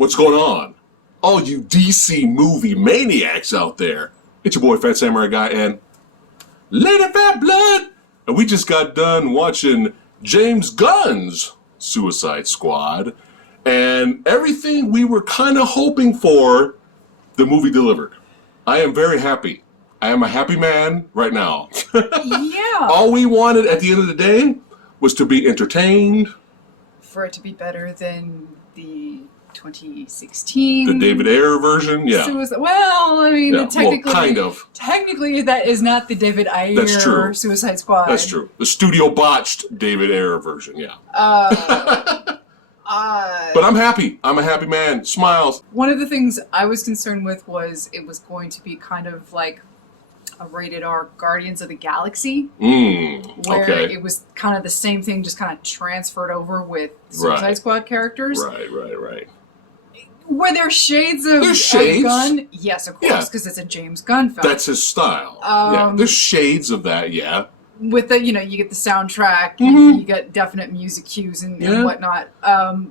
What's going on? All you DC movie maniacs out there. It's your boy Phat Samurai Guy and Lady Phat Blood. And we just got done watching James Gunn's Suicide Squad. And everything we were kind of hoping for, the movie delivered. I am very happy. I am a happy man right now. Yeah. All we wanted at the end of the day was to be entertained. For it to be better than the 2016... The David Ayer version, yeah. Well, I mean, yeah. technically... Well, kind of. Technically, that is not the David Ayer Suicide Squad. That's true. The studio botched David Ayer version, yeah. But I'm happy. I'm a happy man. Smiles. One of the things I was concerned with was it was going to be kind of like a rated R Guardians of the Galaxy. Where it was kind of the same thing, just kind of transferred over with Suicide Squad characters. Right. Were there shades of Gunn? Yes, of course, because it's a James Gunn film. That's his style. Yeah, there's shades of that, yeah. With the, you get the soundtrack, you get definite music cues and whatnot.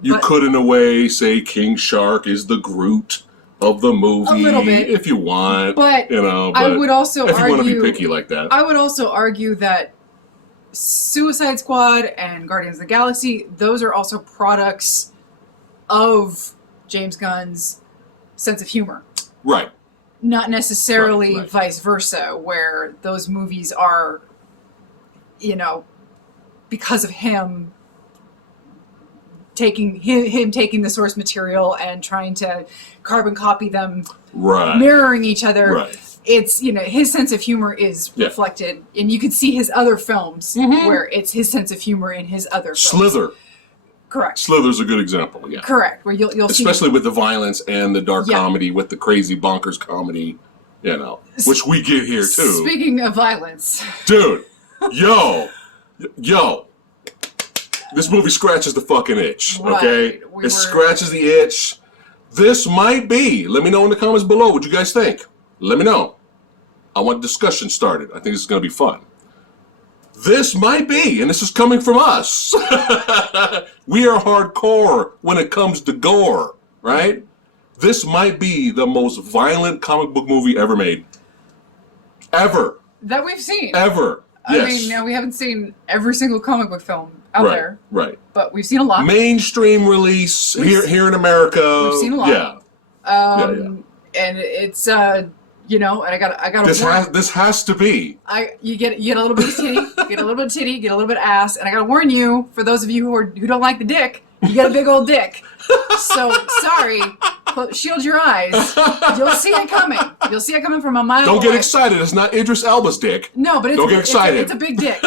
You could, in a way, say King Shark is the Groot of the movie. A little bit. If you want. But, but I would also argue... If you want to be picky like that. I would also argue that Suicide Squad and Guardians of the Galaxy, those are also products of James Gunn's sense of humor. Right. Not necessarily vice versa, where those movies are, because of him taking the source material and trying to carbon copy them, mirroring each other. Right. It's, his sense of humor is reflected, and you can see his other films where it's his sense of humor in his other films. Slither. Correct. Slither's a good example, yeah. Correct, where you'll see... Especially with the violence and the dark comedy, with the crazy bonkers comedy, which we get here, too. Speaking of violence... Dude, yo, this movie scratches the fucking itch, okay? It scratches the itch. This might be, let me know in the comments below what you guys think. Let me know. I want discussion started. I think this is going to be fun. This might be, and this is coming from us. We are hardcore when it comes to gore, right? This might be the most violent comic book movie ever made. Ever. That we've seen. Ever. Yes. I mean, now we haven't seen every single comic book film out there. Right. But we've seen a lot. Mainstream release here in America. We've seen a lot. Yeah. And it's and I got. This has to be. You get a little bit of titty, get a little bit of titty, get a little bit of ass, and I gotta warn you, for those of you who don't like the dick, you get a big old dick. So sorry, shield your eyes. You'll see it coming. You'll see it coming from a mile away. Don't get excited. It's not Idris Elba's dick. No, but don't get excited. It's a big dick.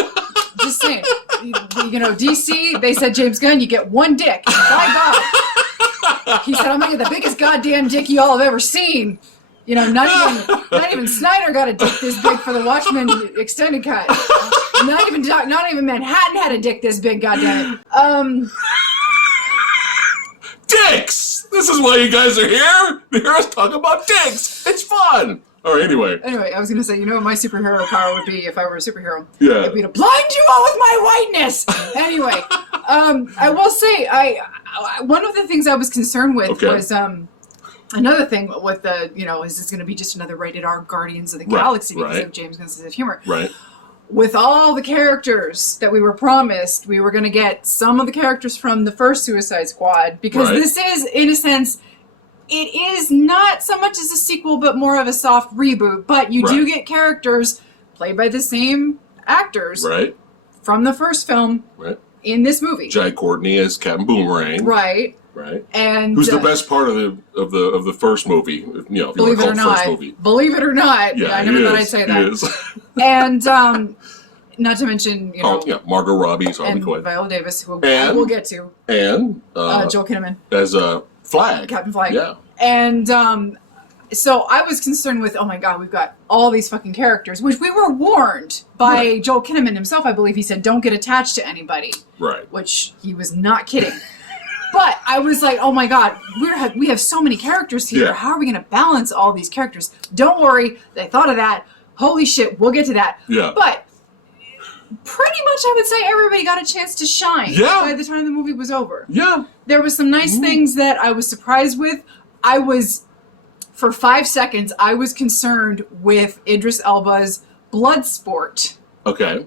Just saying. DC, they said James Gunn, you get one dick. By God. He said, I'm gonna get the biggest goddamn dick you all have ever seen. Not even Snyder got a dick this big for the Watchmen extended cut. Not even Manhattan had a dick this big, goddammit. Dicks! This is why you guys are here. To hear us talk about dicks. It's fun. All right, anyway. I was gonna say, what my superhero power would be if I were a superhero? Yeah. It'd be to blind you all with my whiteness. Anyway, I will say, one of the things I was concerned with was another thing with the, is this going to be just another rated R Guardians of the Galaxy because of James Gunn's sense of humor? Right. With all the characters that we were promised, we were going to get some of the characters from the first Suicide Squad because this is, in a sense, it is not so much as a sequel, but more of a soft reboot. But you do get characters played by the same actors from the first film in this movie. Jai Courtney as Captain Boomerang. Right. And who's the best part of the first movie? If you want to call it first movie. Believe it or not. Yeah, I never thought I'd say that. And not to mention, Margot Robbie, Harley Quinn, Viola Davis, who we'll get to, and Joel Kinnaman as a Flag, Captain Flag. Yeah. And so I was concerned with, oh my God, we've got all these fucking characters, which we were warned by Joel Kinnaman himself. I believe he said, "Don't get attached to anybody." Right. Which he was not kidding. But I was like, oh my God, we have so many characters here. Yeah. How are we going to balance all these characters? Don't worry, they thought of that. Holy shit, we'll get to that. Yeah. But pretty much I would say everybody got a chance to shine by the time the movie was over. Yeah. There was some nice things that I was surprised with. For 5 seconds, I was concerned with Idris Elba's Bloodsport. Okay.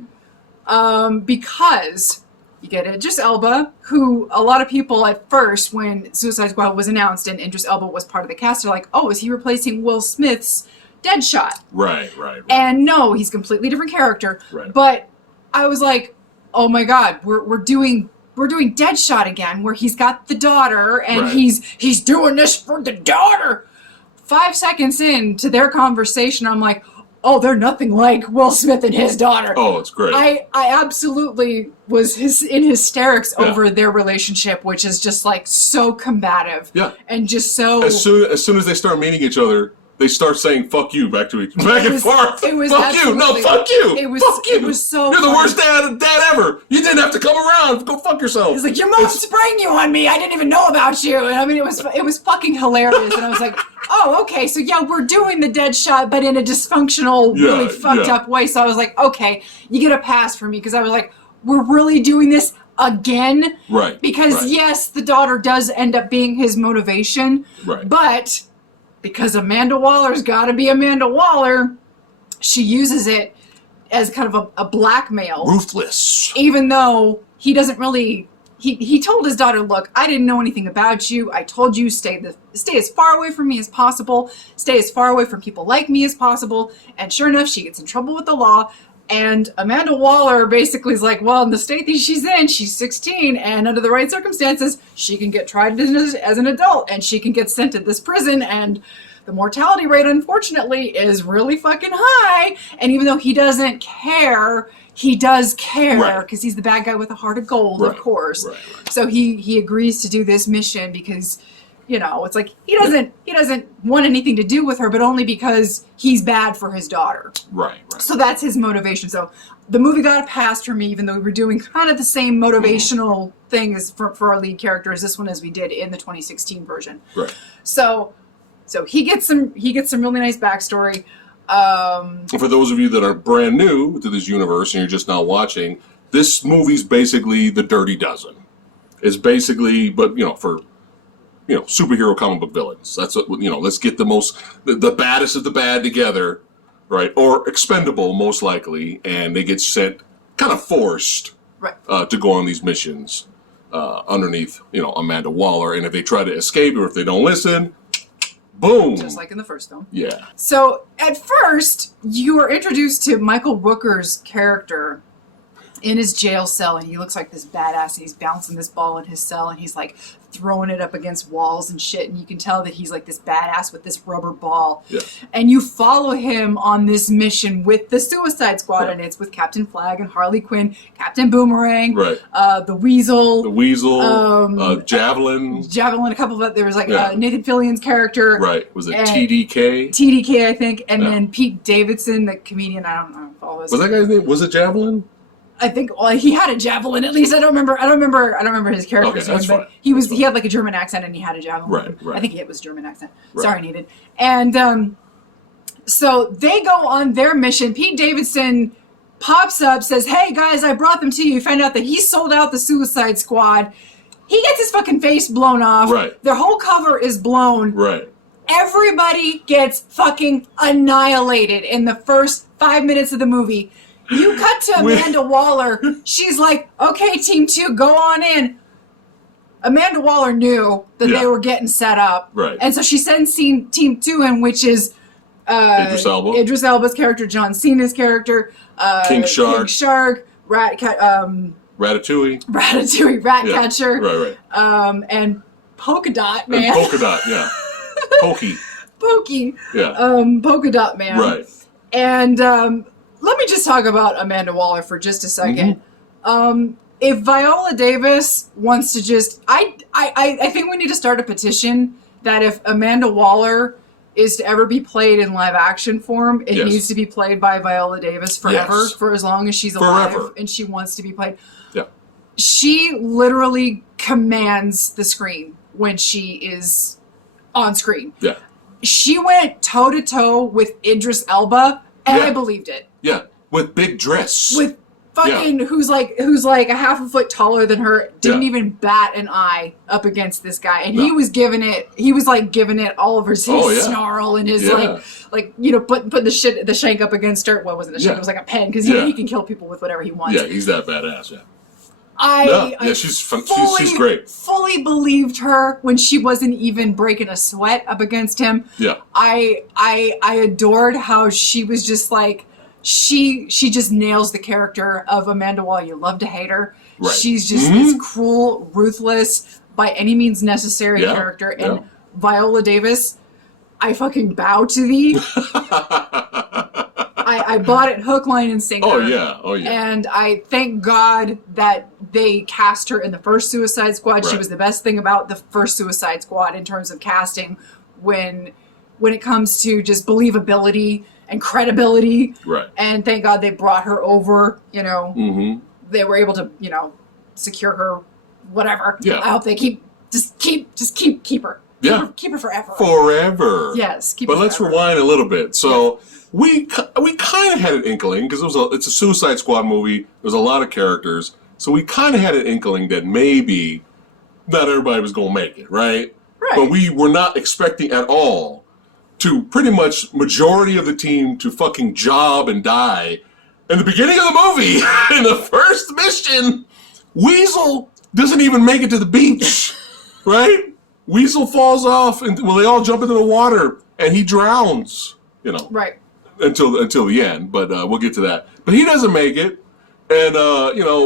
Because you get Idris Elba, who a lot of people at first, when Suicide Squad was announced and Idris Elba was part of the cast, are like, oh, is he replacing Will Smith's Deadshot? Right. And no, he's a completely different character. Right. But I was like, oh my God, we're doing Deadshot again, where he's got the daughter and he's doing this for the daughter. 5 seconds into their conversation, I'm like, oh, they're nothing like Will Smith and his daughter. Oh, it's great. I absolutely was in hysterics over their relationship, which is just like so combative. Yeah. And just so... As soon as they start meeting each other, they start saying "fuck you" back and forth. It was fuck you, no, fuck you. It was fuck you. It was so. You're the funny. worst dad ever. You didn't have to come around. Go fuck yourself. He's like, your mom sprang you on me. I didn't even know about you. And I mean, it was fucking hilarious. And I was like, oh, okay, so yeah, we're doing the Deadshot, but in a dysfunctional, really fucked up way. So I was like, okay, you get a pass for me, because I was like, we're really doing this again, right? Because yes, the daughter does end up being his motivation, right? But because Amanda Waller's got to be Amanda Waller, she uses it as kind of a blackmail. Ruthless. Even though he doesn't really... He told his daughter, look, I didn't know anything about you. I told you stay as far away from me as possible. Stay as far away from people like me as possible. And sure enough, she gets in trouble with the law. And Amanda Waller basically is like, well, in the state that she's in, she's 16, and under the right circumstances, she can get tried as an adult, and she can get sent to this prison, and the mortality rate, unfortunately, is really fucking high. And even though he doesn't care, he does care, because he's the bad guy with a heart of gold, of course. Right. So he agrees to do this mission because, you know, it's like he doesn't want anything to do with her, but only because he's bad for his daughter. Right. So that's his motivation. So the movie got a pass for me, even though we were doing kind of the same motivational thing as for our lead character as this one as we did in the 2016 version. Right. So he gets some really nice backstory. For those of you that are brand new to this universe and you're just now watching, this movie's basically the Dirty Dozen. It's basically, but for superhero comic book villains. That's what, let's get the baddest of the bad together, right? Or expendable, most likely, and they get sent, kind of forced, to go on these missions underneath, Amanda Waller. And if they try to escape or if they don't listen, boom! Just like in the first film. Yeah. So at first, you are introduced to Michael Rooker's character in his jail cell, and he looks like this badass, and he's bouncing this ball in his cell, and he's like throwing it up against walls and shit, and you can tell that he's like this badass with this rubber ball. Yeah. And you follow him on this mission with the Suicide Squad, and it's with Captain Flag and Harley Quinn, Captain Boomerang, the Weasel, Javelin, a couple of there was like Nathan Fillion's character, was it TDK? TDK, I think, and then Pete Davidson, the comedian. I don't know. Was that guy's name? Was it Javelin? I think he had a javelin. At least I don't remember his character's name, but he had like a German accent and he had a javelin. Right. I think it was German accent. Right. Sorry, Nathan. And so they go on their mission. Pete Davidson pops up, says, "Hey guys, I brought them to you." Find out that he sold out the Suicide Squad. He gets his fucking face blown off. Right. Their whole cover is blown. Right. Everybody gets fucking annihilated in the first 5 minutes of the movie. You cut to Amanda Waller. She's like, okay, Team 2, go on in. Amanda Waller knew that they were getting set up. Right. And so she sends Team 2 in, which is Idris Elba's character, John Cena's character, King Shark, Ratatouille, Ratcatcher, and Polka-Dot Man. And Polka-Dot, yeah. Pokey. Yeah. Polka-Dot Man. Right. And let me just talk about Amanda Waller for just a second. Mm-hmm. If Viola Davis wants to just... I think we need to start a petition that if Amanda Waller is to ever be played in live action form, it needs to be played by Viola Davis forever, for as long as she's alive and she wants to be played. Yeah. She literally commands the screen when she is on screen. Yeah. She went toe-to-toe with Idris Elba, and I believed it. Yeah, with big dress. With fucking who's like a half a foot taller than her, didn't even bat an eye up against this guy, and he was giving it all of his snarl and his like put the shank up against her. Well, it wasn't a shank, it was like a pen, because he can kill people with whatever he wants. Yeah, he's that badass. She's great. Fully believed her when she wasn't even breaking a sweat up against him. Yeah, I adored how she was just like. She just nails the character of Amanda Waller. You love to hate her. Right. She's just this cruel, ruthless, by any means necessary character. And Viola Davis, I fucking bow to thee. I bought it hook, line, and sinker. Oh yeah. And I thank God that they cast her in the first Suicide Squad. Right. She was the best thing about the first Suicide Squad in terms of casting when it comes to just believability and credibility. Right. And thank God they brought her over, They were able to, secure her, whatever. Yeah. I hope they keep her. Keep her forever. Forever. Yes, keep her forever. But let's rewind a little bit. So we kind of had an inkling, because it's a Suicide Squad movie. There's a lot of characters. So we kind of had an inkling that maybe not everybody was going to make it, right? Right. But we were not expecting at all to pretty much majority of the team to fucking job and die. In the beginning of the movie, in the first mission, Weasel doesn't even make it to the beach, right? Weasel falls off, and they all jump into the water, and he drowns, Right. Until the end, but we'll get to that. But he doesn't make it, and,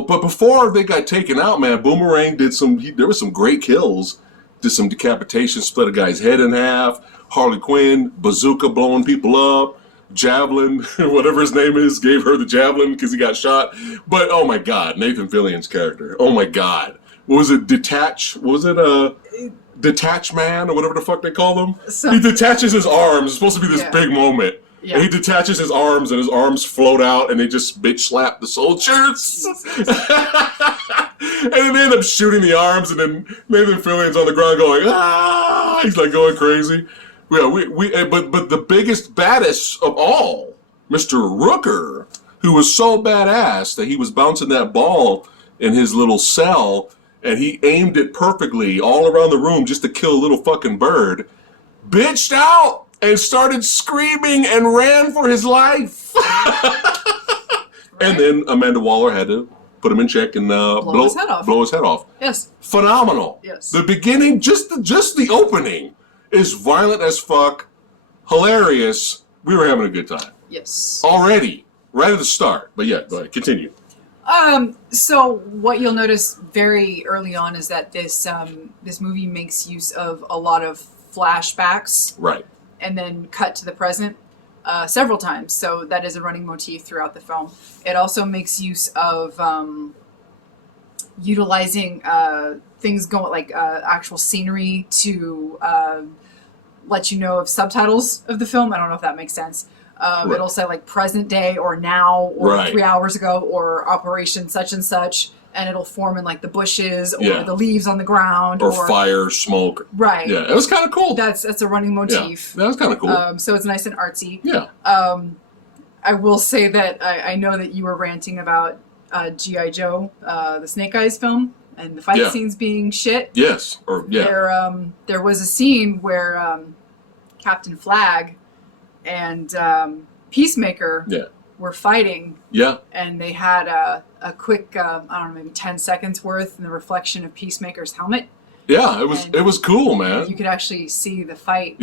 but before they got taken out, man, Boomerang there were some great kills. Did some decapitation, split a guy's head in half. Harley Quinn, bazooka blowing people up. Javelin, whatever his name is, gave her the javelin because he got shot. But, oh my God, Nathan Fillion's character. Oh my God. What was it? Detach Man or whatever the fuck they call him? He detaches his arms. It's supposed to be this big moment. Yeah. And he detaches his arms, and his arms float out, and they just bitch slap the soldiers. And then they end up shooting the arms, and then Nathan Fillion's on the ground going, ah! He's like going crazy. Yeah, but the biggest, baddest of all, Mr. Rooker, who was so badass that he was bouncing that ball in his little cell, and he aimed it perfectly all around the room just to kill a little fucking bird, bitched out and started screaming and ran for his life. And then Amanda Waller had to put him in check and blow his head off. Yes. Phenomenal. Yes. The beginning, just the opening, is violent as fuck, hilarious. We were having a good time. Yes. Already, right at the start. But yeah, go ahead, continue. So what you'll notice very early on is that this movie makes use of a lot of flashbacks. Right. And then cut to the present several times. So that is a running motif throughout the film. It also makes use of utilizing things going like actual scenery to let you know of subtitles of the film. I don't know if that makes sense. Right. It'll say like present day or now or 3 hours ago or operation such and such, and it'll form in like the bushes or the leaves on the ground or fire, smoke. Right. Yeah, it was kind of cool. That's a running motif. Yeah, that was kind of cool. So it's nice and artsy. Yeah. I will say that I know that you were ranting about G.I. Joe, the Snake Eyes film, and the fight scenes being shit. Yes. There was a scene where Captain Flag and Peacemaker were fighting. Yeah. And they had a quick, I don't know, maybe 10 seconds worth in the reflection of Peacemaker's helmet. Yeah, it was cool, man. You could actually see the fight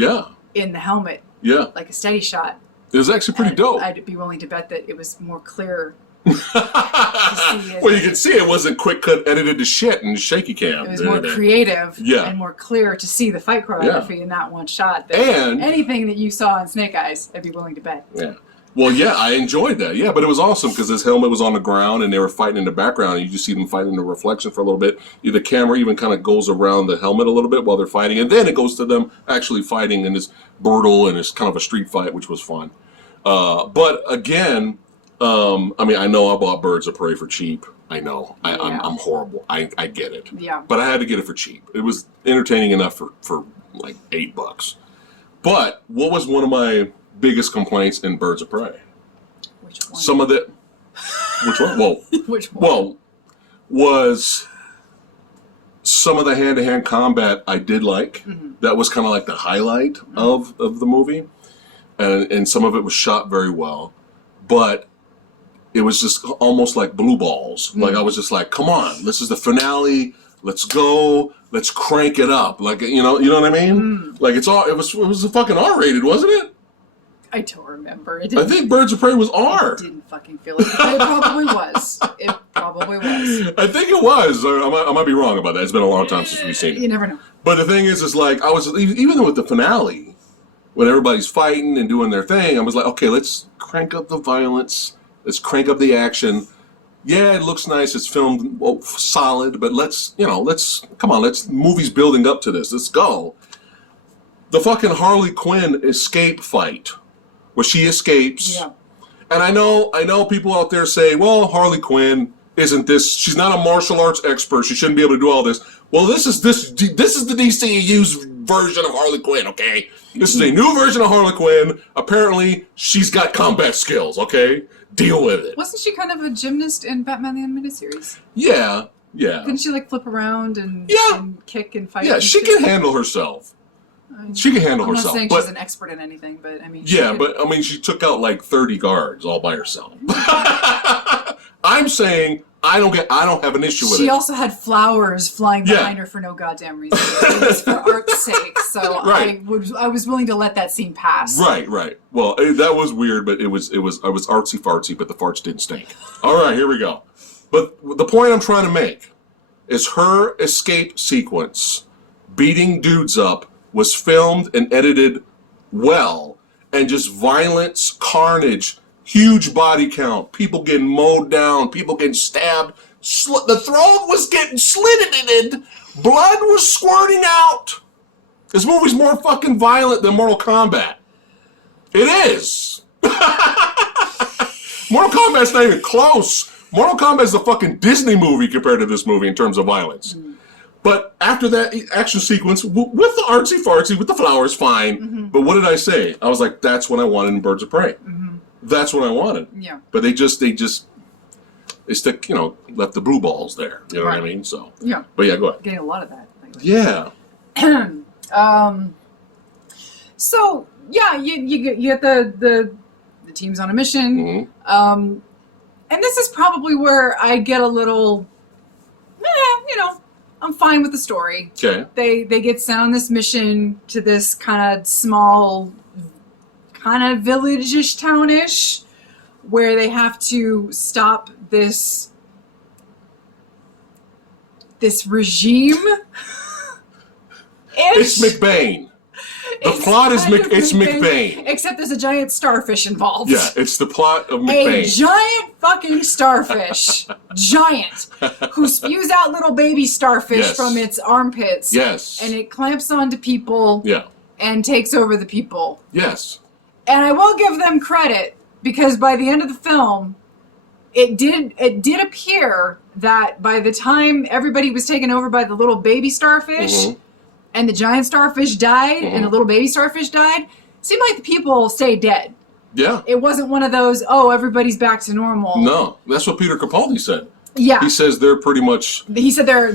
in the helmet. Yeah. Like a steady shot. It was actually pretty dope. I'd be willing to bet that it was more clear. Well, you can see it wasn't quick cut edited to shit and shaky cam. It was more creative and more clear to see the fight choreography in that one shot than anything that you saw in Snake Eyes, I'd be willing to bet. Yeah. Well, yeah, I enjoyed that. Yeah, but it was awesome because his helmet was on the ground and they were fighting in the background, and you just see them fighting in the reflection for a little bit. The camera even kind of goes around the helmet a little bit while they're fighting, and then it goes to them actually fighting in this brutal and it's kind of a street fight, which was fun. But again, I mean, I know I bought Birds of Prey for cheap. I know. I'm horrible. I get it. Yeah. But I had to get it for cheap. It was entertaining enough for like $8. But what was one of my biggest complaints in Birds of Prey? Which one? Some of the Which one? Well, Which one? Well, was some of the hand-to-hand combat I did like. Mm-hmm. That was kind of like the highlight mm-hmm. of the movie. And some of it was shot very well. But it was just almost like blue balls. Mm-hmm. Like, I was just like, come on, this is the finale. Let's go. Let's crank it up. Like, you know what I mean? Mm. Like, it was a fucking R-rated, wasn't it? I don't remember. I think Birds of Prey was R. I didn't fucking feel it. It probably was. It probably was. I think it was. I might be wrong about that. It's been a long time since we've seen it. You never know. But the thing is like, I was, even with the finale, when everybody's fighting and doing their thing, I was like, okay, let's crank up the violence. Let's crank up the action. Yeah, it looks nice. It's filmed solid, but movie's building up to this. Let's go. The fucking Harley Quinn escape fight, where she escapes. Yeah. And I know people out there say, well, Harley Quinn isn't this, she's not a martial arts expert. She shouldn't be able to do all this. Well, this is the DCEU's version of Harley Quinn, okay? This is a new version of Harley Quinn. Apparently, she's got combat skills, okay? Deal with it. Wasn't she kind of a gymnast in Batman the Animated Series? Yeah. Didn't she like flip around and kick and fight? Yeah, she can handle herself. She can handle herself. I'm not saying she's an expert in anything, but I mean... she took out like 30 guards all by herself. I'm saying I don't have an issue with it. She also had flowers flying behind her for no goddamn reason. It was for art's sake, so right. I was willing to let that scene pass. Right. Well, that was weird, but I was artsy fartsy, but the farts didn't stink. All right, here we go. But the point I'm trying to make is her escape sequence, beating dudes up, was filmed and edited well, and just violence, carnage, huge body count, people getting mowed down, people getting stabbed, the throat was getting slitted, blood was squirting out. This movie's more fucking violent than Mortal Kombat. It is. Mortal Kombat's not even close. Mortal Kombat's a fucking Disney movie compared to this movie in terms of violence. Mm. But after that action sequence, with the artsy fartsy, with the flowers, fine. Mm-hmm. But what did I say? I was like, that's what I wanted in Birds of Prey. Mm-hmm. That's what I wanted. Yeah. But they stick, left the blue balls there. You know what I mean? So. Yeah. But yeah, go ahead. Getting a lot of that. Lately. Yeah. So yeah, you get the team's on a mission. Mm-hmm. And this is probably where I get a little, I'm fine with the story. Okay. They get sent on this mission to this kind of small, kind of village-ish, town-ish, where they have to stop this regime. It's McBain. The plot is it's McBain. Except there's a giant starfish involved. Yeah, it's the plot of McBain. A giant fucking starfish. Giant. Who spews out little baby starfish from its armpits. Yes. And it clamps onto people. Yeah. And takes over the people. Yes. And I will give them credit, because by the end of the film, it did appear that by the time everybody was taken over by the little baby starfish, mm-hmm. and the giant starfish died, mm-hmm. and the little baby starfish died, it seemed like the people stayed dead. Yeah. It wasn't one of those, everybody's back to normal. No, that's what Peter Capaldi said. Yeah. He says they're pretty much... He said they're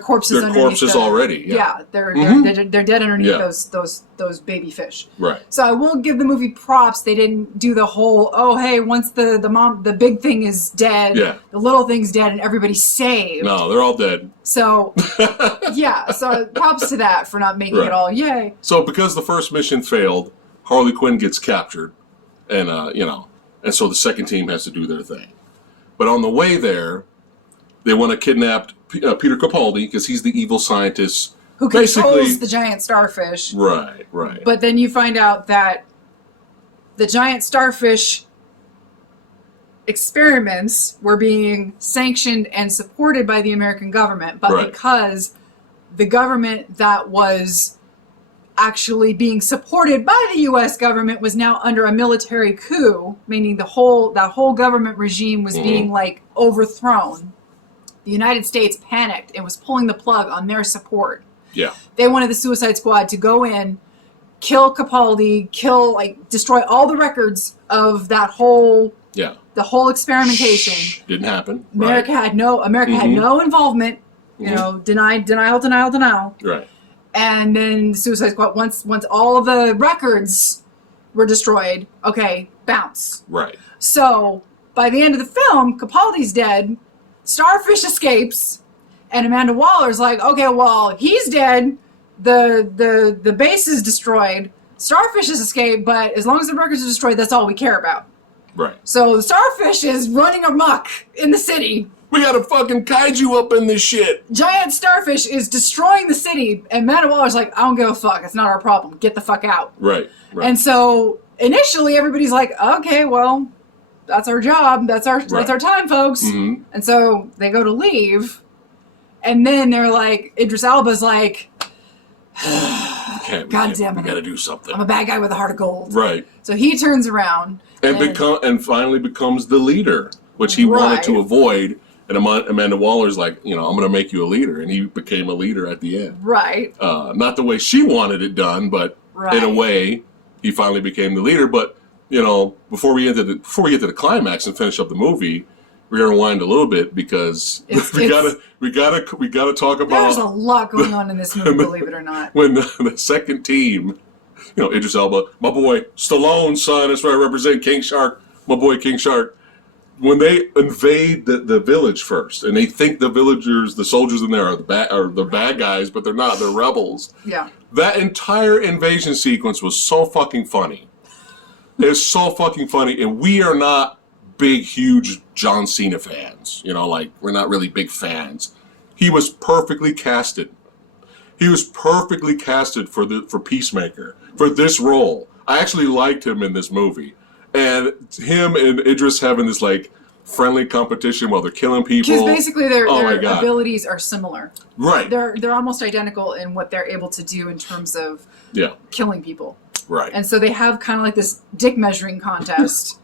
corpses underneath. They're corpses already, yeah. Yeah, they're dead underneath those baby fish. Right. So I will give the movie props. They didn't do the whole, once the big thing is dead, the little thing's dead, and everybody's saved. No, they're all dead. So, so props to that for not making it all yay. So because the first mission failed, Harley Quinn gets captured, and, and so the second team has to do their thing. But on the way there, they want to kidnap Peter Capaldi, because he's the evil scientist. Who controls the giant starfish. Right. But then you find out that the giant starfish experiments were being sanctioned and supported by the American government. But because the government that was actually being supported by the U.S. government was now under a military coup, meaning that whole government regime was being overthrown. The United States panicked and was pulling the plug on their support. Yeah. They wanted the Suicide Squad to go in, kill Capaldi, destroy all the records of that whole the whole experimentation. Didn't happen. America had no involvement. You know, denial. Right. And then Suicide Squad, once all of the records were destroyed, okay, bounce. Right. So by the end of the film, Capaldi's dead, Starfish escapes, and Amanda Waller's like, okay, well, he's dead, the base is destroyed, Starfish has escaped, but as long as the records are destroyed, that's all we care about. Right. So the Starfish is running amok in the city. We got a fucking kaiju up in this shit. Giant Starfish is destroying the city, and Amanda Waller's like, I don't give a fuck, it's not our problem, get the fuck out. Right. And so initially everybody's like, okay, well, that's our job, that's our time, folks. Mm-hmm. And so they go to leave, and then they're like, Idris Elba's like, God damn it, we gotta do something. I'm a bad guy with a heart of gold. Right. So he turns around and finally becomes the leader, which he wanted to avoid. And Amanda Waller's like, I'm going to make you a leader. And he became a leader at the end. Right. Not the way she wanted it done, but in a way, he finally became the leader. But, before we get to the climax and finish up the movie, we're going to wind a little bit because we gotta talk about. There's a lot going on in this movie, believe it or not. When the second team, Idris Elba, my boy Stallone, son, that's where I represent King Shark, my boy King Shark. When they invade the village first, and they think the soldiers in there are the bad guys, but they're not. They're rebels. Yeah. That entire invasion sequence was so fucking funny. It's so fucking funny, and we are not big, huge John Cena fans. We're not really big fans. He was perfectly casted. He was perfectly casted for Peacemaker, for this role. I actually liked him in this movie. And him and Idris having this friendly competition while they're killing people. Because basically their abilities are similar. Right. They're almost identical in what they're able to do in terms of killing people. Right. And so they have kind of like this dick measuring contest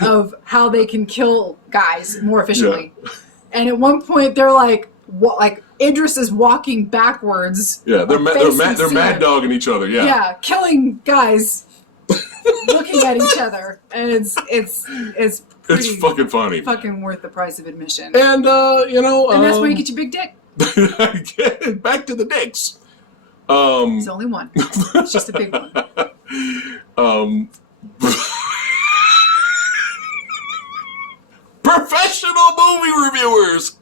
of how they can kill guys more efficiently. Yeah. And at one point they're like Idris is walking backwards. Yeah, they're mad dogging each other. Yeah. Yeah, killing guys. Looking at each other, and it's fucking funny. Fucking worth the price of admission. And and that's where you get your big dick. Back to the dicks. It's only one. It's just a big one. Professional movie reviewers.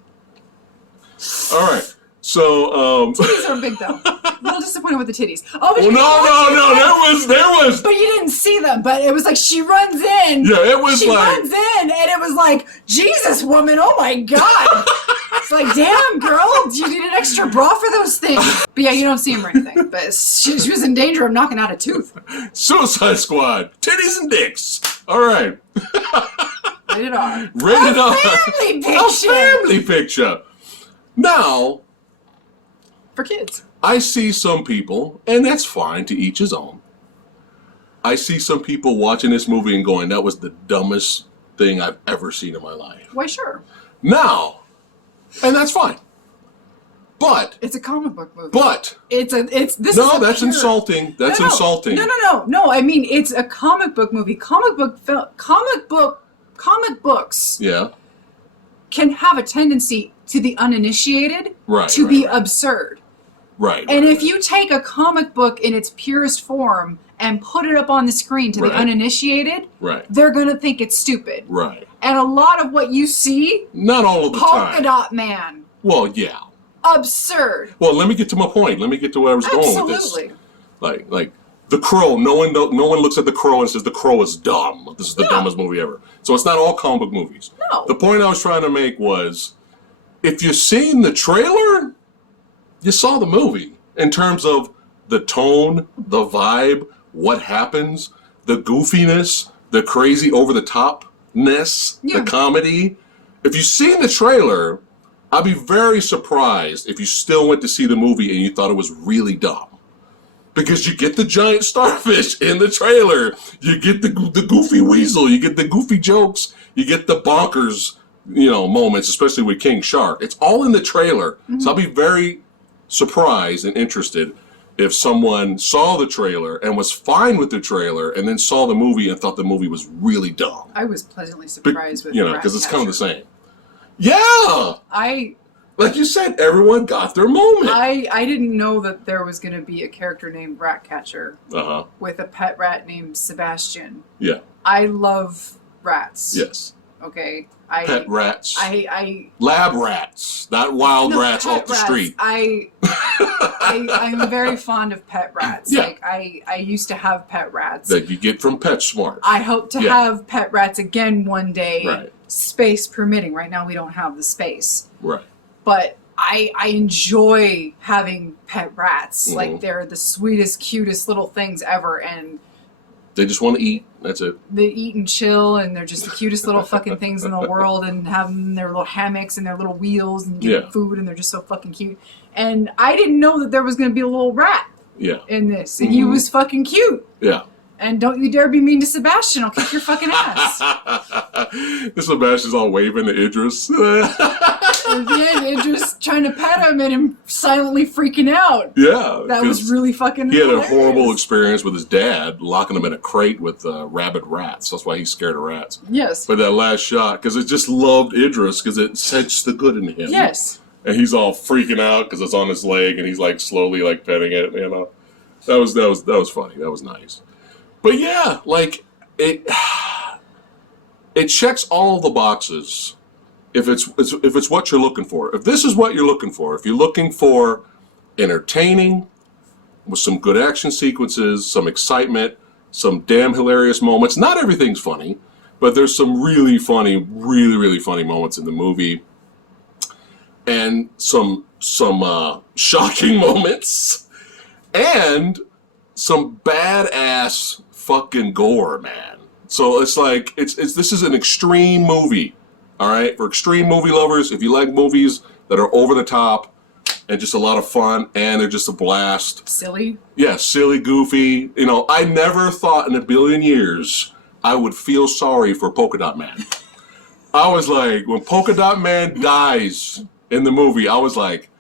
All right. So, titties are big though. A little disappointed with the titties. Oh, but no, there was. But you didn't see them. But it was like she runs in. Yeah, it was she runs in, and it was like, Jesus, woman, oh my God. It's like, damn, girl, do you need an extra bra for those things? But yeah, you don't see them or anything. But she was in danger of knocking out a tooth. Suicide Squad, titties and dicks. All right. Rated R. Rated R. Family picture. A family picture. Now. For kids. I see some people, and that's fine, to each his own. I see some people watching this movie and going, that was the dumbest thing I've ever seen in my life. Why, sure. Now, and that's fine. But. It's a comic book movie. But. That's insulting. That's insulting. No, I mean, it's a comic book movie. Comic books. Yeah. Can have a tendency to the uninitiated to be absurd. Right. And if you take a comic book in its purest form and put it up on the screen to the uninitiated, they're going to think it's stupid. Right. And a lot of what you see, not all of the time. Polka-Dot Man. Well, yeah. Absurd. Well, let me get to my point. Let me get to where I was going with this. Like The Crow. No one looks at The Crow and says The Crow is dumb. This is the dumbest movie ever. So it's not all comic book movies. No. The point I was trying to make was, if you've seen the trailer, you saw the movie in terms of the tone, the vibe, what happens, the goofiness, the crazy over-the-topness, the comedy. If you've seen the trailer, I'd be very surprised if you still went to see the movie and you thought it was really dumb. Because you get the giant starfish in the trailer, you get the goofy weasel, you get the goofy jokes, you get the bonkers, moments, especially with King Shark. It's all in the trailer. Mm-hmm. So I'll be very surprised and interested if someone saw the trailer and was fine with the trailer and then saw the movie and thought the movie was really dumb. I was pleasantly surprised with because it's kind of the same. Yeah! Like you said, everyone got their moment. I didn't know that there was going to be a character named Ratcatcher with a pet rat named Sebastian. Yeah. I love rats. Yes. Okay. Pet rats. I lab rats, not wild rats off the street. I'm very fond of pet rats. Yeah. Like I used to have pet rats. That you get from PetSmart. I hope to have pet rats again one day. Right. Space permitting. Right now we don't have the space. Right. But I enjoy having pet rats. Mm-hmm. Like they're the sweetest, cutest little things ever, and they just want to eat. That's it. They eat and chill, and they're just the cutest little fucking things in the world, and having their little hammocks and their little wheels and getting food, and they're just so fucking cute. And I didn't know that there was going to be a little rat in this, and he was fucking cute. Yeah. And don't you dare be mean to Sebastian. I'll kick your fucking ass. Sebastian's all waving to Idris. At the end, Idris trying to pet him and him silently freaking out. Yeah. That was really fucking He hilarious. had a horrible experience with his dad, locking him in a crate with rabid rats. That's why he's scared of rats. Yes. But that last shot, because it just loved Idris, because it sensed the good in him. Yes. And he's all freaking out because it's on his leg, and he's like slowly like petting it. You know, that was funny. That was nice. But yeah, like it checks all the boxes. If it's what you're looking for, if this is what you're looking for, if you're looking for entertaining with some good action sequences, some excitement, some damn hilarious moments. Not everything's funny, but there's some really funny, really funny moments in the movie, and some shocking moments, and some badass fucking gore, man. So it's like this is an extreme movie, all right? For extreme movie lovers, if you like movies that are over the top and just a lot of fun and they're just a blast. Silly? Yeah, silly, goofy. You know, I never thought in a billion years I would feel sorry for Polka-Dot Man. I was like, when Polka-Dot Man dies in the movie, I was like,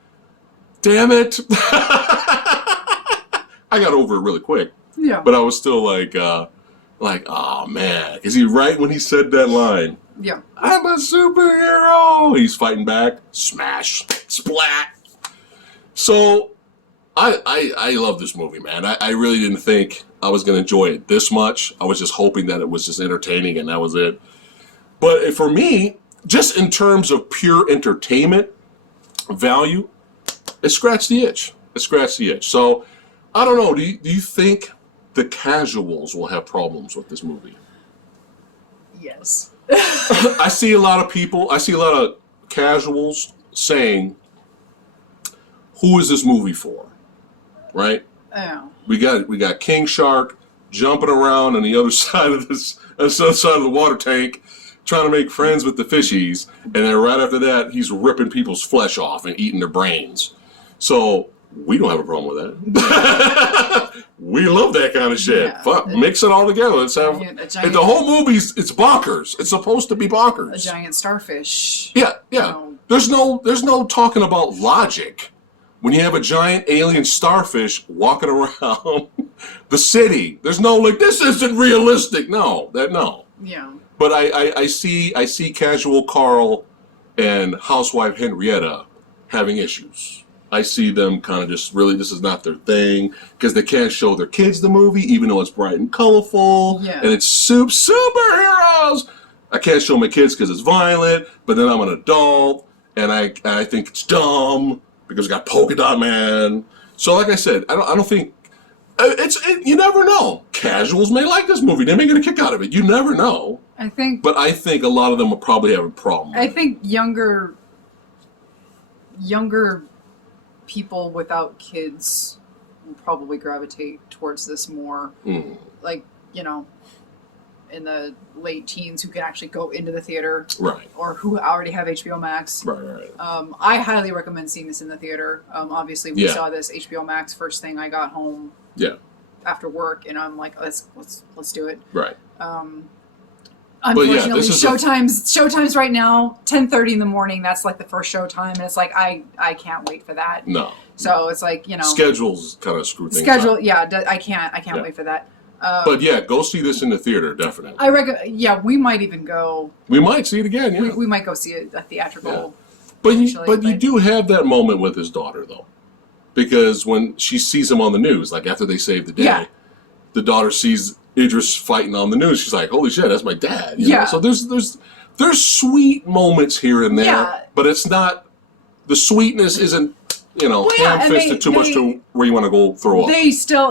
damn it. I got over it really quick. Yeah. But I was still like, oh man. Is he right when he said that line? Yeah. I'm a superhero. He's fighting back. Smash. Splat. So, I love this movie, man. I really didn't think I was going to enjoy it this much. I was just hoping that it was just entertaining and that was it. But for me, just in terms of pure entertainment value, it scratched the itch. It scratched the itch. So, I don't know. Do you think the casuals will have problems with this movie? Yes. I see a lot of casuals saying, who is this movie for? Right? Yeah. We got King Shark jumping around on the other side of the water tank, trying to make friends with the fishies, and then right after that, he's ripping people's flesh off and eating their brains. So we don't have a problem with that. We love that kind of shit. Yeah. Fuck, mix it all together. Let's have the whole movie's. It's bonkers. It's supposed to be bonkers. A giant starfish. Yeah. There's no talking about logic when you have a giant alien starfish walking around the city. There's no like, this isn't realistic. No. Yeah. But I see casual Carl and housewife Henrietta having issues. I see them kind of just really, this is not their thing, because they can't show their kids the movie, even though it's bright and colorful, and it's superheroes. I can't show my kids because it's violent, but then I'm an adult, and I think it's dumb, because we got Polka-Dot Man. So like I said, I don't think, you never know. Casuals may like this movie. They may get a kick out of it. You never know. But I think a lot of them will probably have a problem. I think younger people without kids will probably gravitate towards this more. Like, in the late teens who can actually go into the theater. Right. Or who already have HBO Max. Right. I highly recommend seeing this in the theater. Obviously, we saw this HBO Max first thing I got home. Yeah. After work, and I'm like, let's do it. Right. Unfortunately, this is showtimes right now, 10:30 in the morning. That's like the first showtime, and it's like I can't wait for that. No. So it's like, you know, schedules kind of screw things up. Yeah, I can't wait for that. But yeah, go see this in the theater, definitely. I reckon. Yeah, we might even go. We might see it again. Yeah, we might go see a theatrical. Yeah. But you do have that moment with his daughter though, because when she sees him on the news, like after they save the day, the daughter sees Idris fighting on the news. She's like, "Holy shit, that's my dad!" You know? So there's sweet moments here and there, but it's not. The sweetness isn't, ham-fisted too much to where you want to go throw up.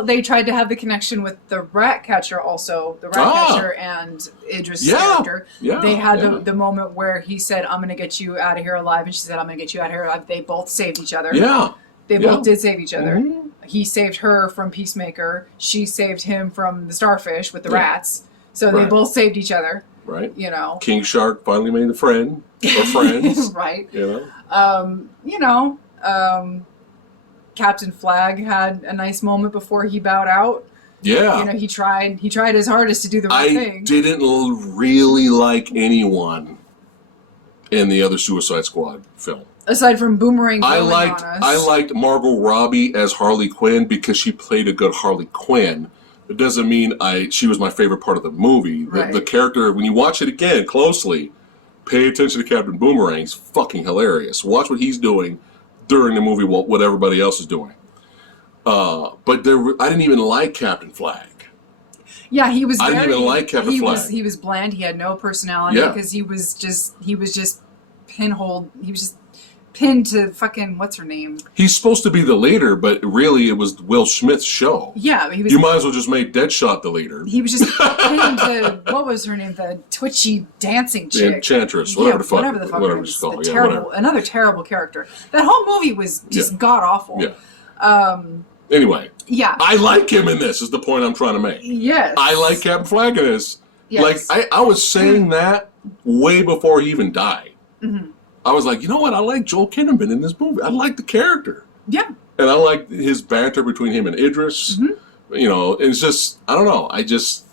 They tried to have the connection with the Ratcatcher also, the Ratcatcher and Idris' character. Yeah, they had the moment where he said, "I'm going to get you out of here alive," and she said, "I'm going to get you out of here alive." They both saved each other. Yeah. They both did save each other. Mm-hmm. He saved her from Peacemaker. She saved him from the starfish with the rats. So they both saved each other. Right. You know. King Shark finally made a friend. Or friends. Right. You know. Captain Flag had a nice moment before he bowed out. Yeah. You know, he tried his hardest to do the right thing. I didn't really like anyone in the other Suicide Squad film. Aside from Boomerang, I liked Margot Robbie as Harley Quinn because she played a good Harley Quinn. It doesn't mean she was my favorite part of the movie. The character, when you watch it again closely, pay attention to Captain Boomerang. He's fucking hilarious. Watch what he's doing during the movie, what everybody else is doing. But I didn't even like Captain Flag. Yeah, he was. I didn't even like Captain Flag. He was bland. He had no personality because he was just pinholed. He was just pinned to fucking what's her name. He's supposed to be the leader, but really it was Will Smith's show. Yeah, he was. You might as well just make Deadshot the leader. He was just pinned to what was her name? The twitchy dancing chick, Enchantress, whatever the fuck it's called. Another terrible character. That whole movie was just god awful. Yeah. Anyway. Yeah. I like him in this. Is the point I'm trying to make. Yes. I like Captain Flag in this. Yes. Like I was saying that way before he even died. Mm-hmm. I was like, you know what? I like Joel Kinnaman in this movie. I like the character. Yeah. And I like his banter between him and Idris. Mm-hmm. You know, it's just, I don't know. It's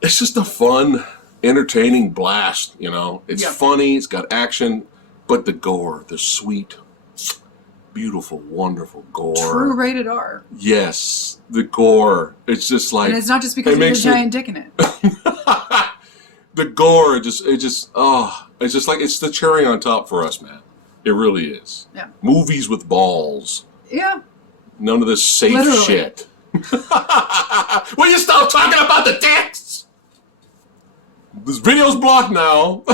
just a fun, entertaining blast, you know. It's funny. It's got action. But the gore, the sweet, beautiful, wonderful gore. True rated R. Yes. The gore. It's just like. And it's not just because there's a giant dick in it. The gore, it's just like it's the cherry on top for us, man. It really is. Yeah. Movies with balls. Yeah. None of this safe shit. Will you stop talking about the dicks? This video's blocked now.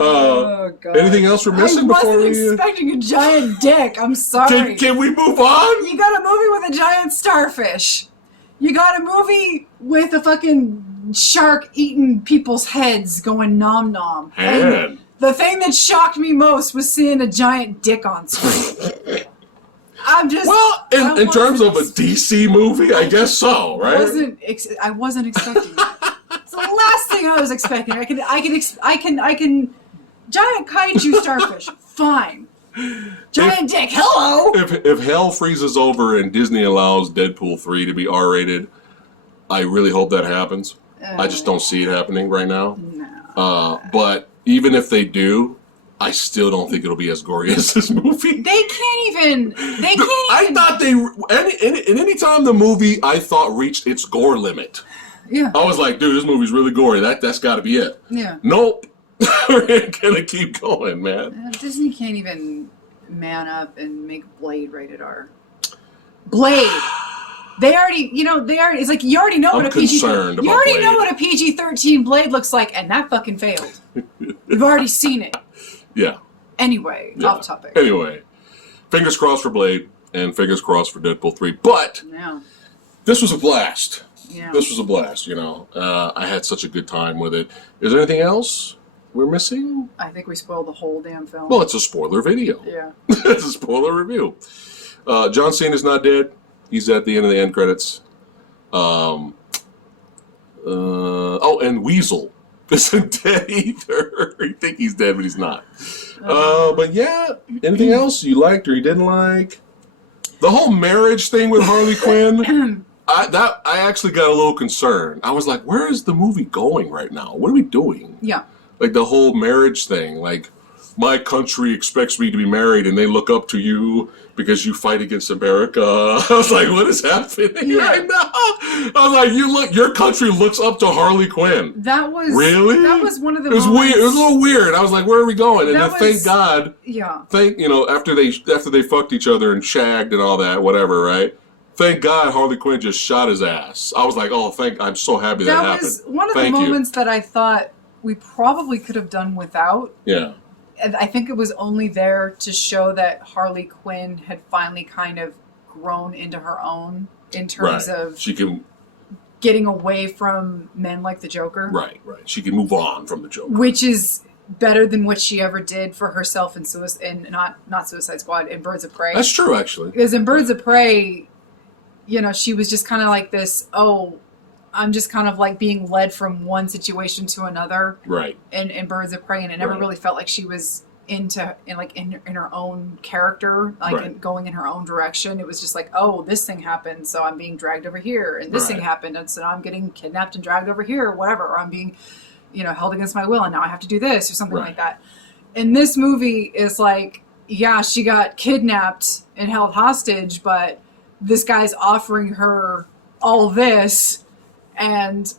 Oh, God. Anything else we're missing before we... I wasn't expecting a giant dick. I'm sorry. Can we move on? You got a movie with a giant starfish. You got a movie with a fucking shark eating people's heads going nom nom. And the thing that shocked me most was seeing a giant dick on screen. I'm just... Well, in terms of a DC movie, I guess so, right? I wasn't expecting that. It's the last thing I was expecting. I can giant kaiju starfish. Fine. Giant dick, hello! If hell freezes over and Disney allows Deadpool 3 to be R-rated, I really hope that happens. I just don't see it happening right now. No. But even if they do, I still don't think it'll be as gory as this movie. They can't even. I thought any time the movie I thought reached its gore limit. Yeah. I was like, dude, this movie's really gory. That's got to be it. Yeah. Nope. We're gonna keep going, man. Disney can't even man up and make Blade rated R. Blade. They already. It's like you already know what a PG. You already know what a PG-13 Blade looks like, and that fucking failed. You've already seen it. Yeah. Anyway, off topic. Anyway, fingers crossed for Blade and fingers crossed for Deadpool 3. But this was a blast. Yeah. This was a blast. You know, I had such a good time with it. Is there anything else we're missing? I think we spoiled the whole damn film. Well, it's a spoiler video. Yeah. It's a spoiler review. John Cena's not dead. He's at the end of the end credits. And Weasel isn't dead either. You think he's dead, but he's not. But yeah, anything else you liked or you didn't like? The whole marriage thing with Harley Quinn, I actually got a little concerned. I was like, where is the movie going right now? What are we doing? Yeah. Like the whole marriage thing. Like, my country expects me to be married, and they look up to you because you fight against America. I was like, what is happening right now? I was like, your country looks up to Harley Quinn. That was really. That was one of the. It was moments, weird. It was a little weird. I was like, where are we going? And then thank God. Yeah. After they fucked each other and shagged and all that, whatever, right? Thank God Harley Quinn just shot his ass. I was like, oh, I'm so happy that happened. That was one of the moments that I thought we probably could have done without. Yeah. I think it was only there to show that Harley Quinn had finally kind of grown into her own in terms of she can getting away from men like the Joker. Right. She can move on from the Joker, which is better than what she ever did for herself in not Suicide Squad, in Birds of Prey. That's true, actually. Because in Birds of Prey, she was just kind of like this. Oh, I'm just kind of like being led from one situation to another. Right. In Birds of Prey, and it never really felt like she was in her own character, going in her own direction. It was just like, oh, this thing happened, so I'm being dragged over here, and this thing happened, and so now I'm getting kidnapped and dragged over here, or whatever, or I'm being, held against my will, and now I have to do this or something like that. And this movie is like, yeah, she got kidnapped and held hostage, but this guy's offering her all this and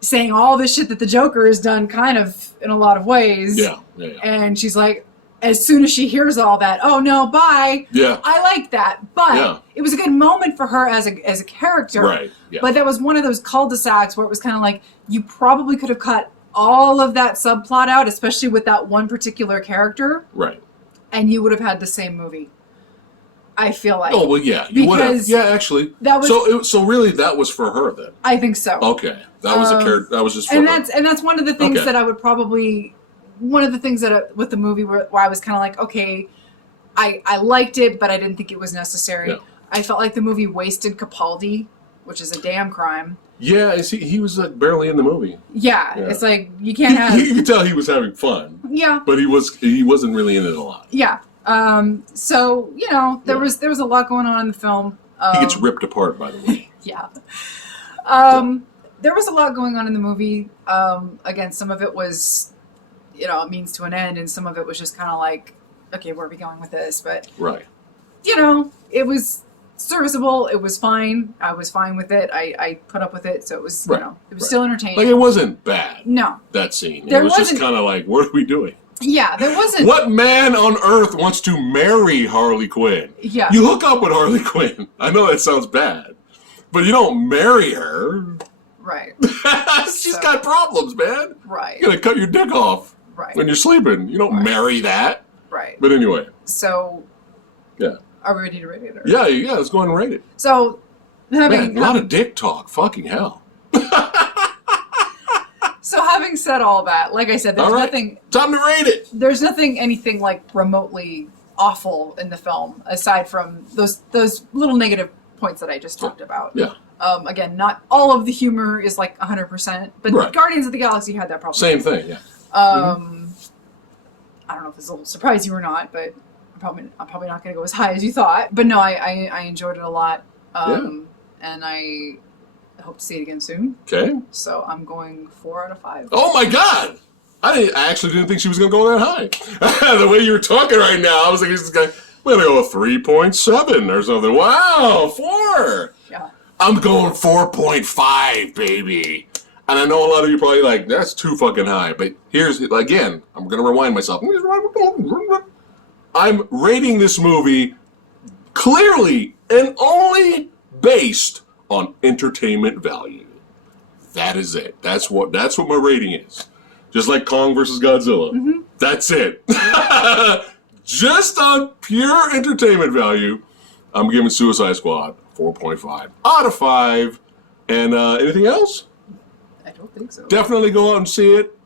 saying all this shit that the Joker has done kind of in a lot of ways. Yeah. And she's like, as soon as she hears all that, oh no, bye. Yeah. I like that. But it was a good moment for her as a character. Right. Yeah. But that was one of those cul-de-sacs where it was kind of like, you probably could have cut all of that subplot out, especially with that one particular character. Right. And you would have had the same movie. I feel like. Oh, well, yeah. You would have. Yeah, actually. That was, so really that was for her then? I think so. Okay. That was a character. That was just for her. And that's one of the things that I would probably... One of the things that with the movie where I was kind of like, okay, I liked it, but I didn't think it was necessary. Yeah. I felt like the movie wasted Capaldi, which is a damn crime. Yeah, he was like barely in the movie. Yeah, it's like you can't have... You could tell he was having fun. Yeah. But he wasn't really in it a lot. Yeah. So, there was a lot going on in the film. He gets ripped apart, by the way. Yeah. There was a lot going on in the movie. Again, some of it was, a means to an end, and some of it was just kind of like, okay, where are we going with this? But, right. It was serviceable. It was fine. I was fine with it. I put up with it. So it was, it was still entertaining. Like, it wasn't bad. No. That scene. It was just kind of like, what are we doing? Yeah, there wasn't... What man on earth wants to marry Harley Quinn? Yeah. You hook up with Harley Quinn. I know that sounds bad. But you don't marry her. Right. She's got problems, man. Right. You're going to cut your dick off when you're sleeping. You don't marry that. Right. But anyway. So... Yeah. Are we ready to rate it? Or? Yeah, let's go ahead and rate it. So... A lot of dick talk. Fucking hell. So having said all that, like I said, there's nothing... Time to rate it! There's anything like remotely awful in the film, aside from those little negative points that I just talked about. Yeah. Again, not all of the humor is like 100%, but Guardians of the Galaxy had that problem. Same thing, yeah. I don't know if this will surprise you or not, but I'm probably not going to go as high as you thought. But no, I enjoyed it a lot. And I hope to see it again soon. Okay. So I'm going 4 out of 5. Oh my God! I actually didn't think she was going to go that high. The way you were talking right now, I was like, this guy, we're going to go 3.7 or something. Wow, 4! Yeah. I'm going 4.5, baby. And I know a lot of you probably like, that's too fucking high. But here's, again, I'm going to rewind myself. I'm rating this movie clearly and only based on entertainment value. That is it. That's what my rating is. Just like Kong versus Godzilla. Mm-hmm. That's it. Just on pure entertainment value, I'm giving Suicide Squad 4.5 out of 5. And anything else? I don't think so. Definitely go out and see it.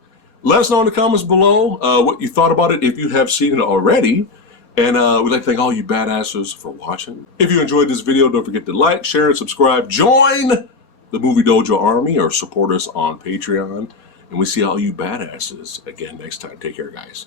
Let us know in the comments below what you thought about it if you have seen it already. And we'd like to thank all you badasses for watching. If you enjoyed this video, don't forget to like, share, and subscribe. Join the Movie Dojo Army or support us on Patreon. And we see all you badasses again next time. Take care, guys.